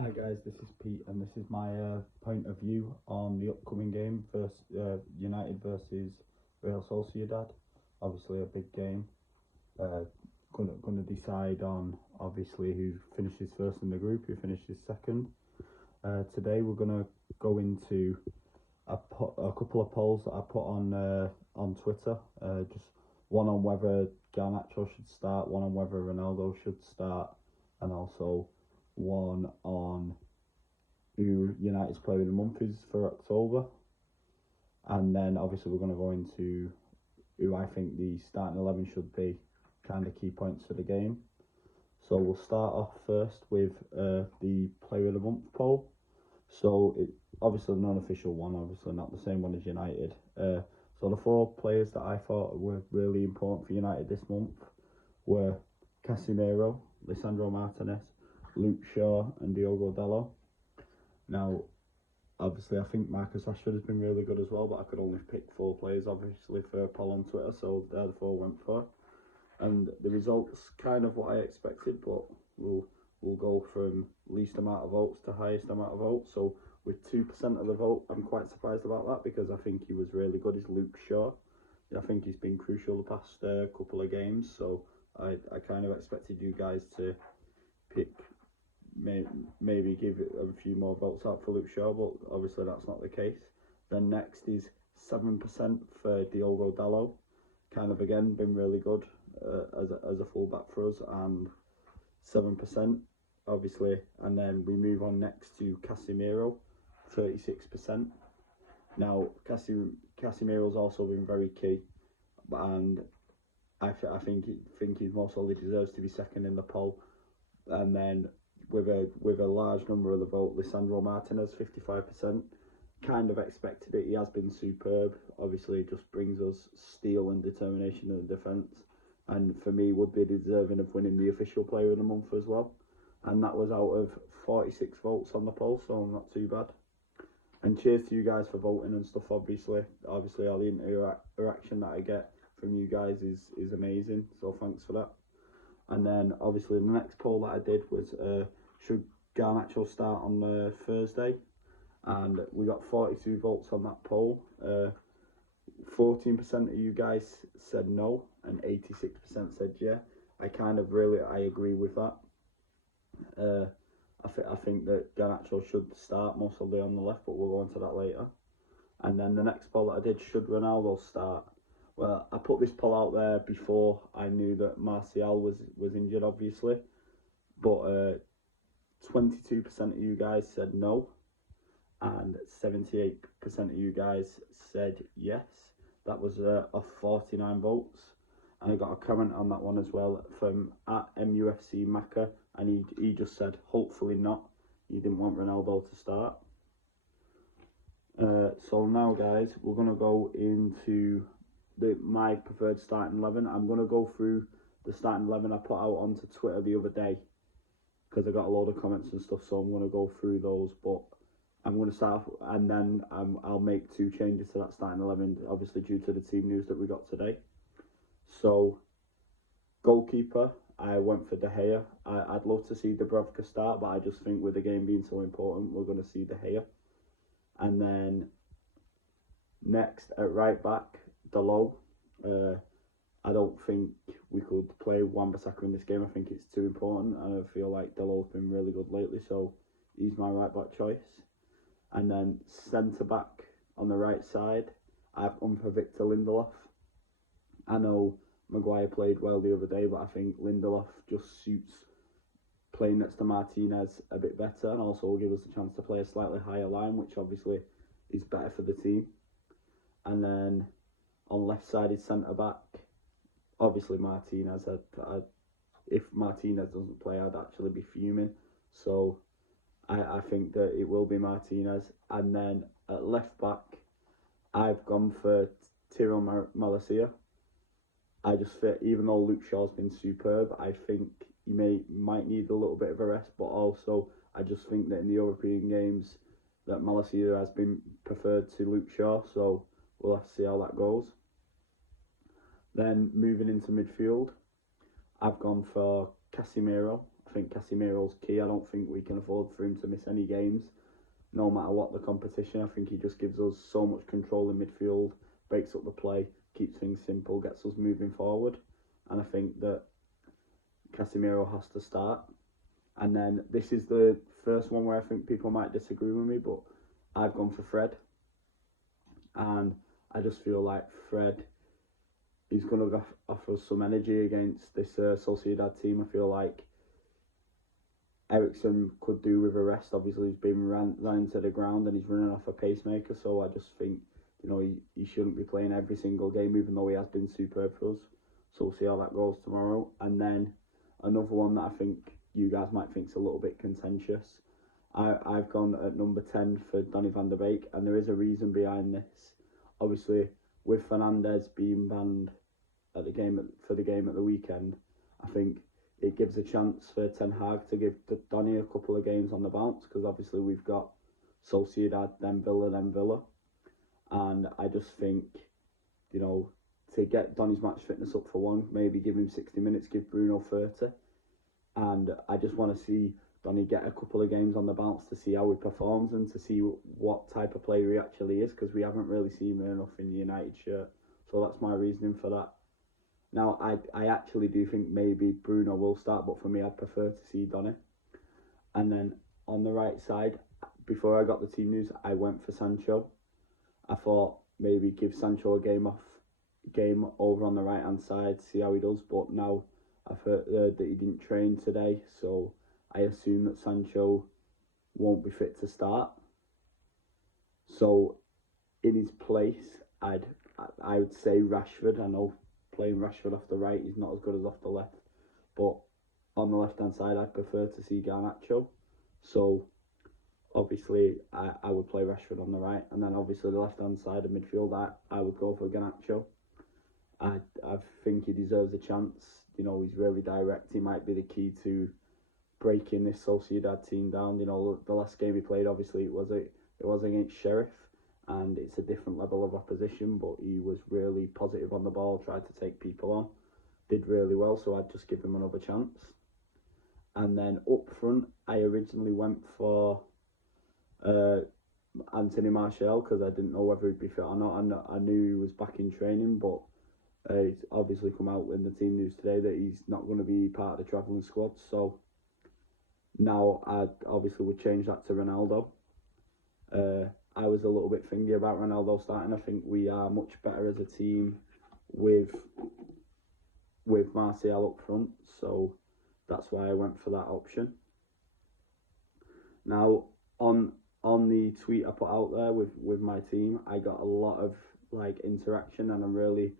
Hi guys, this is Pete and this is my point of view on the upcoming game versus United versus Real Sociedad. Obviously a big game. Gonna decide on obviously who finishes first in the group, who finishes second. Today we're gonna go into a couple of polls that I put on Twitter. Just one on whether Garnacho should start, one on whether Ronaldo should start, and also one on who United's player of the month is for October. And then obviously we're going to go into who I think the starting 11 should be, kind of key points for the game. So we'll start off first with the player of the month poll. So it obviously an unofficial one, obviously not the same one as United. So the four players that I thought were really important for United this month were Casemiro, Lisandro Martinez, Luke Shaw and Diogo Dalot. Now, obviously I think Marcus Rashford has been really good as well, but I could only pick four players obviously for a poll on Twitter, so they're the four I went for. And the results kind of what I expected, but we'll go from least amount of votes to highest amount of votes. So with 2% of the vote, I'm quite surprised about that because I think he was really good. Is Luke Shaw. I think he's been crucial the past couple of games, so I kind of expected you guys to pick, maybe give a few more votes out for Luke Shaw, but obviously that's not the case. Then next is 7% for Diogo Dalot, kind of again been really good as a fullback for us, and 7% obviously. And then we move on next to Casemiro, 36%. Now Casemiro's also been very key, and I think he most solely deserves to be second in the poll. And then with a large number of the vote, Lisandro Martinez, 55%. Kind of expected it. He has been superb. Obviously, just brings us steel and determination in the defence. And for me, would be deserving of winning the official player of the month as well. And that was out of 46 votes on the poll, so not too bad. And cheers to you guys for voting and stuff. Obviously all the interaction that I get from you guys is amazing. So thanks for that. And then obviously the next poll that I did was should Garnacho start on Thursday, and we got 42 votes on that poll. 14% of you guys said no, and 86% said yeah. I agree with that. I think that Garnacho should start mostly on the left, but we'll go into that later. And then the next poll that I did, should Ronaldo start? Well, I put this poll out there before I knew that Martial was injured, obviously. But 22% of you guys said no, and 78% of you guys said yes. That was of 49 votes. And I got a comment on that one as well from @MUFC Maka, and he just said, hopefully not. He didn't want Ronaldo to start. So now, guys, we're going to go into my preferred starting 11. I'm going to go through the starting 11 I put out onto Twitter the other day because I got a load of comments and stuff, so I'm going to go through those. But I'm going to start off, and then I'll make 2 changes to that starting 11, obviously due to the team news that we got today. So, goalkeeper, I went for De Gea. I'd love to see Dubravka start, but I just think with the game being so important, we're going to see De Gea. And then next at right back, Dalot. I don't think we could play Wan-Bissaka in this game. I think it's too important, and I feel like Dalot's been really good lately, so he's my right back choice. And then centre back on the right side, I've gone for Victor Lindelof. I know Maguire played well the other day, but I think Lindelof just suits playing next to Martinez a bit better, and also will give us a chance to play a slightly higher line, which obviously is better for the team. And then on left-sided centre-back, obviously Martinez. If Martinez doesn't play, I'd actually be fuming. So I think that it will be Martinez. And then at left-back, I've gone for Tyrell Malacia. I just fit, even though Luke Shaw's been superb, I think he might need a little bit of a rest, but also I just think that in the European games that Malacia has been preferred to Luke Shaw, so we'll have to see how that goes. Then moving into midfield, I've gone for Casemiro. I think Casemiro's key. I don't think we can afford for him to miss any games, no matter what the competition. I think he just gives us so much control in midfield, breaks up the play, keeps things simple, gets us moving forward. And I think that Casemiro has to start. And then this is the first one where I think people might disagree with me, but I've gone for Fred. And I just feel like Fred is going to offer us some energy against this Sociedad team. I feel like Eriksen could do with a rest. Obviously, he's been ran into the ground and he's running off a pacemaker. So I just think, he shouldn't be playing every single game, even though he has been superb for us. So we'll see how that goes tomorrow. And then another one that I think you guys might think is a little bit contentious. I've gone at number 10 for Donny van der Beek, and there is a reason behind this. Obviously, with Fernandes being banned at the game for the game at the weekend, I think it gives a chance for Ten Hag to give Donny a couple of games on the bounce, because obviously we've got Sociedad, then Villa. And I just think, to get Donny's match fitness up for one, maybe give him 60 minutes, give Bruno 30. And I just want to see Donny get a couple of games on the bounce to see how he performs and to see what type of player he actually is, because we haven't really seen him enough in the United shirt. So that's my reasoning for that. Now, I actually do think maybe Bruno will start, but for me, I'd prefer to see Donny. And then on the right side, before I got the team news, I went for Sancho. I thought maybe give Sancho a game over on the right hand side, see how he does. But now I've heard that he didn't train today, so I assume that Sancho won't be fit to start. So in his place, I would say Rashford. I know playing Rashford off the right, he's not as good as off the left, but on the left hand side, I'd prefer to see Garnacho. So obviously, I would play Rashford on the right, and then obviously the left hand side of midfield, I would go for Garnacho. I think he deserves a chance. He's really direct. He might be the key to breaking this Sociedad team down. The last game he played, obviously it was against Sheriff, and it's a different level of opposition, but he was really positive on the ball, tried to take people on, did really well, so I'd just give him another chance. And then up front, I originally went for Anthony Martial, because I didn't know whether he'd be fit or not. I knew he was back in training, but it's obviously come out in the team news today that he's not going to be part of the travelling squad. So now I obviously would change that to Ronaldo. I was a little bit thingy about Ronaldo starting. I think we are much better as a team with Martial up front, so that's why I went for that option. Now on the tweet I put out there with my team, I got a lot of interaction, and I'm really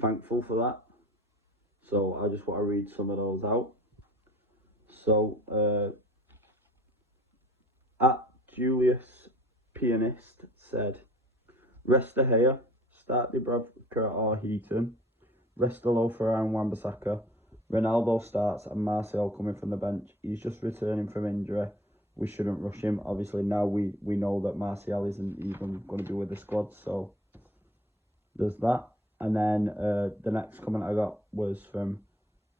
thankful for that. So I just want to read some of those out. So at Julius Pianist said, rest De Gea, start Dubravka or Heaton, rest Low for Aaron Wan-Bissaka, Ronaldo starts and Martial coming from the bench. He's just returning from injury. We shouldn't rush him. Obviously now we know that Martial isn't even going to be with the squad, so there's that. And then the next comment I got was from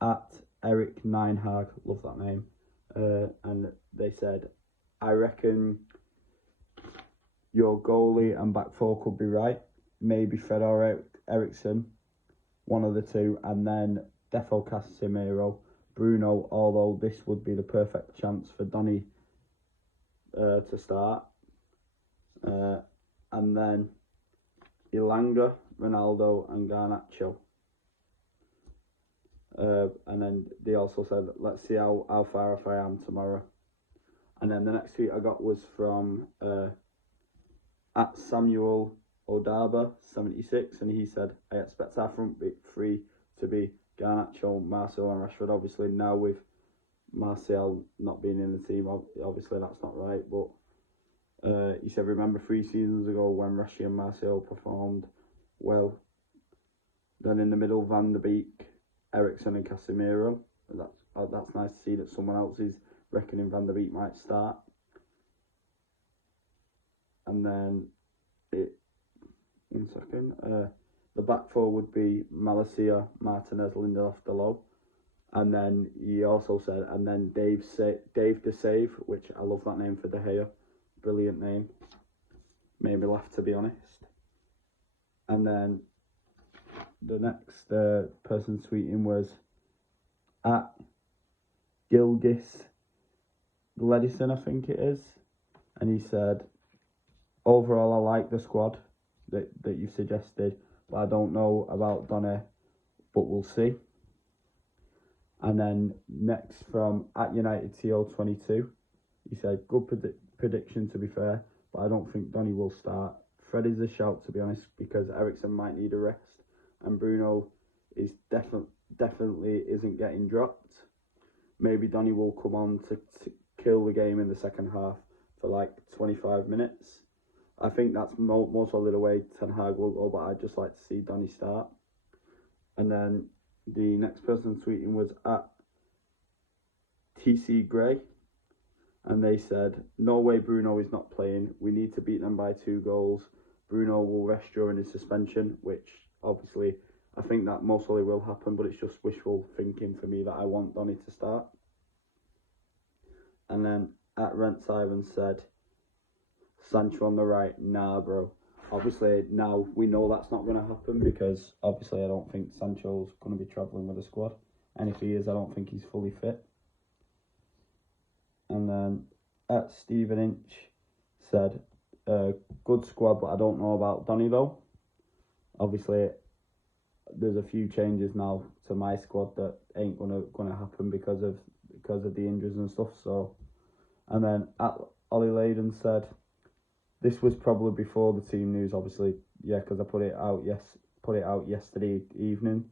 at Eric Ninehag, love that name, and they said, I reckon your goalie and back four could be right, maybe Fred or Eriksen, one of the two, and then Defo Casemiro, Bruno, although this would be the perfect chance for Donny to start, and then Ilanga, Ronaldo and Garnacho. And then they also said, let's see how far off I am tomorrow. And then the next tweet I got was from at Samuel Odaba 76, and he said, I expect our front three to be Garnacho, Marcel and Rashford. Obviously now with Martial not being in the team, obviously that's not right, but he said, remember 3 seasons ago when Rashi and Martial performed well. Then in the middle, Van der Beek, Eriksen and Casemiro. That's nice to see that someone else is reckoning Van der Beek might start. And then the back four would be Malacia, Martinez, Lindelof, Dalot. And then he also said, and then Dave the Save, which I love that name for De Gea, brilliant name, made me laugh to be honest. And then the next person tweeting was at Gilgis Gledison, I think it is, and he said, overall I like the squad that you suggested, but I don't know about Donny, but we'll see. And then next from at United TO22, he said, good prediction to be fair, but I don't think Donny will start. Fred is a shout to be honest, because Eriksen might need a rest, and Bruno is definitely isn't getting dropped. Maybe Donny will come on to kill the game in the second half for like 25 minutes. I think that's most likely the way Ten Hag will go, but I'd just like to see Donny start. And then the next person tweeting was at TC Gray, and they said, no way Bruno is not playing. We need to beat them by 2 goals. Bruno will rest during his suspension, which obviously I think that most likely will happen, but it's just wishful thinking for me that I want Donny to start. And then at Rent Simon said, Sancho on the right, nah bro. Obviously now we know that's not going to happen, because obviously I don't think Sancho's going to be travelling with the squad, and if he is, I don't think he's fully fit. And then at Stephen Inch said, good squad, but I don't know about Donny though. Obviously there's a few changes now to my squad that ain't gonna happen because of the injuries and stuff. So, and then at Ollie Layden said, this was probably before the team news, obviously, yeah, because I put it out yesterday evening,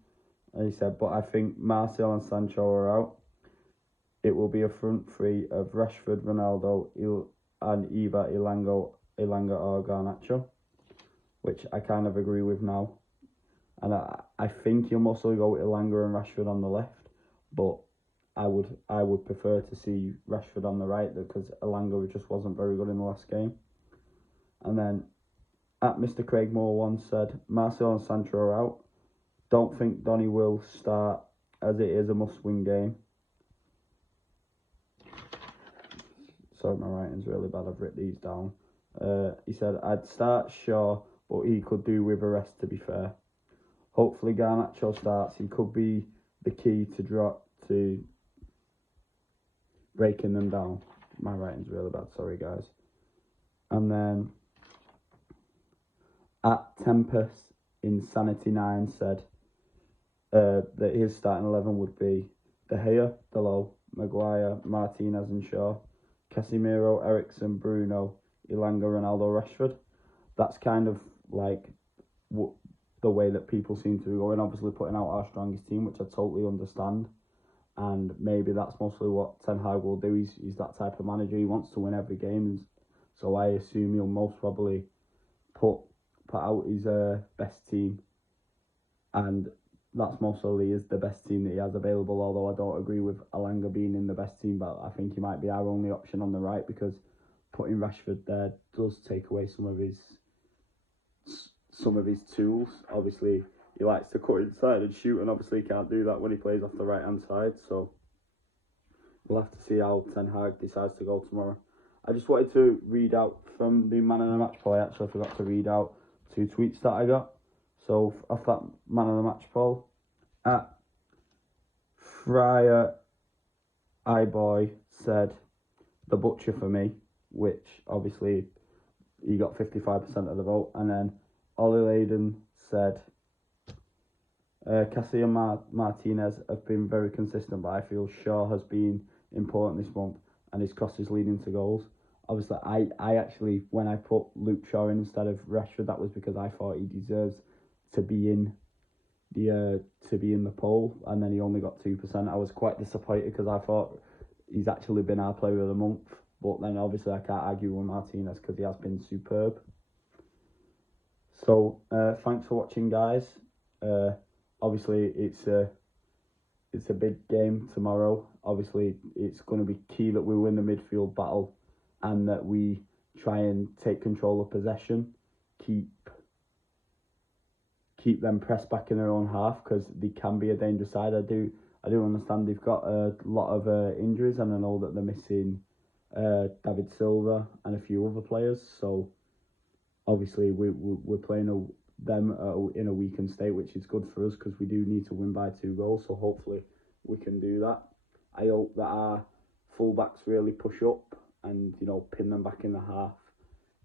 and he said, but I think Martial and Sancho are out. It will be a front three of Rashford, Ronaldo, and either Elanga or Garnacho, which I kind of agree with now. And I think you'll mostly go with Elanga and Rashford on the left, but I would prefer to see Rashford on the right, because Elanga just wasn't very good in the last game. And then at Mr. Craig Moore once said, Marcel and Sancho are out. Don't think Donny will start, as it is a must-win game. Sorry, my writing's really bad. I've written these down. He said, I'd start Shaw, but he could do with a rest, to be fair. Hopefully Garnacho starts. He could be the key to breaking them down. My writing's really bad. Sorry, guys. And then at Tempest Insanity 9 said that his starting 11 would be De Gea, Delo, Maguire, Martinez and Shaw, Casemiro, Eriksen, Bruno, Elanga, Ronaldo, Rashford. That's kind of like the way that people seem to be going, obviously putting out our strongest team, which I totally understand. And maybe that's mostly what Ten Hag will do. He's that type of manager. He wants to win every game. So I assume he'll most probably put out his best team. And that's mostly is the best team that he has available, although I don't agree with Elanga being in the best team, but I think he might be our only option on the right, because putting Rashford there does take away some of his tools. Obviously he likes to cut inside and shoot, and obviously he can't do that when he plays off the right hand side, so we'll have to see how Ten Hag decides to go tomorrow. I just wanted to read out from the man of the match poll. I actually forgot to read out 2 tweets that I got. So off that man of the match poll, at Fryer iBoy said the butcher for me, which obviously he got 55% of the vote. And then Ollie Layden said Cassie and Martinez have been very consistent, but I feel Shaw has been important this month and his cross is leading to goals. Obviously, I actually, when I put Luke Shaw in instead of Rashford, that was because I thought he deserves to be in the poll, and then he only got 2%. I was quite disappointed because I thought he's actually been our player of the month. But then obviously I can't argue with Martinez because he has been superb. So thanks for watching, guys. Obviously it's a big game tomorrow. Obviously it's going to be key that we win the midfield battle and that we try and take control of possession, keep them pressed back in their own half, because they can be a dangerous side. I do understand they've got a lot of injuries, and I know that they're missing David Silva and a few other players. So obviously we're playing them in a weakened state, which is good for us because we do need to win by 2 goals. So hopefully we can do that. I hope that our fullbacks really push up and pin them back in the half.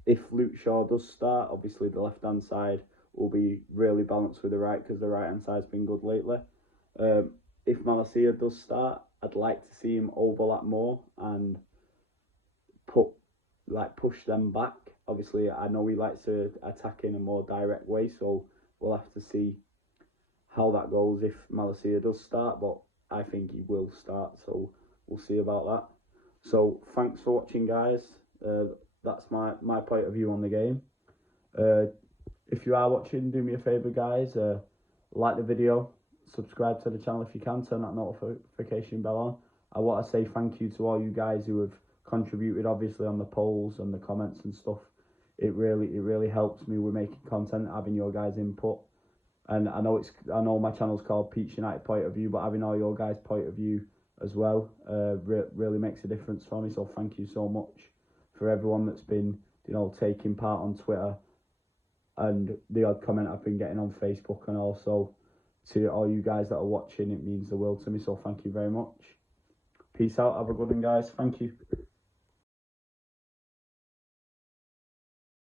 If Luke Shaw does start, obviously the left hand side will be really balanced with the right because the right hand side's been good lately. If Malacia does start, I'd like to see him overlap more and push them back. Obviously, I know he likes to attack in a more direct way, so we'll have to see how that goes if Malacia does start, but I think he will start, so we'll see about that. So thanks for watching, guys. That's my point of view on the game. If you are watching, do me a favour, guys. Like the video, subscribe to the channel if you can, turn that notification bell on. I want to say thank you to all you guys who have contributed, obviously, on the polls and the comments and stuff. It really helps me with making content, having your guys' input. And I know my channel's called Peach United Point of View, but having all your guys' point of view as well really makes a difference for me. So thank you so much for everyone that's been taking part on Twitter and the odd comment I've been getting on Facebook, and also to all you guys that are watching. It means the world to me, so thank you very much. Peace out, have a good one, guys. Thank you.